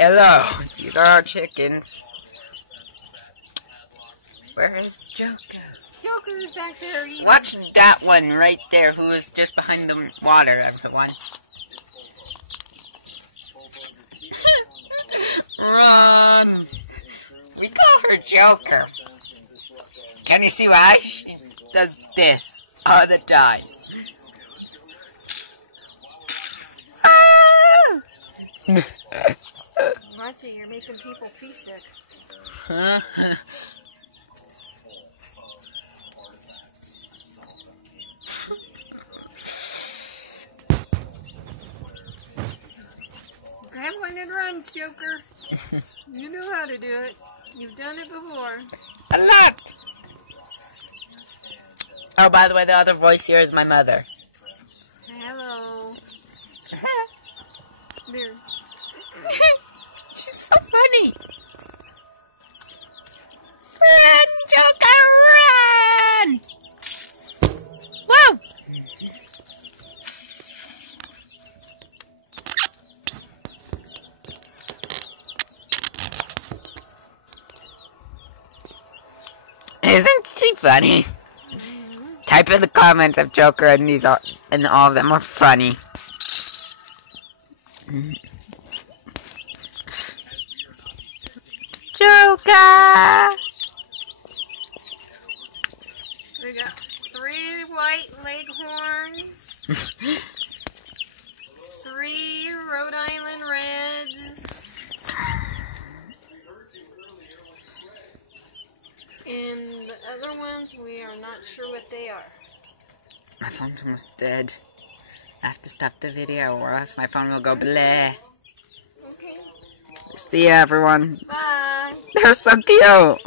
Hello, these are our chickens. Where is Joker? Joker's back there eating. Watch that one right there who is just behind the water, everyone. Run! We call her Joker. Can you see why? She does this all the time. Watch it, you're making people seasick. Huh? Grab one and run, Joker. You know how to do it. You've done it before. A lot! Oh, by the way, the other voice here is my mother. Hello. There. She's so funny. Run, Joker, run! Whoa! Isn't she funny? Type in the comments if Joker and all of them are funny. Joker! We got 3 white leghorns, 3 Rhode Island Reds, and the other ones we are not sure what they are. My phone's almost dead. I have to stop the video or else my phone will go bleh. Okay. See ya, everyone. Bye. They're so cute.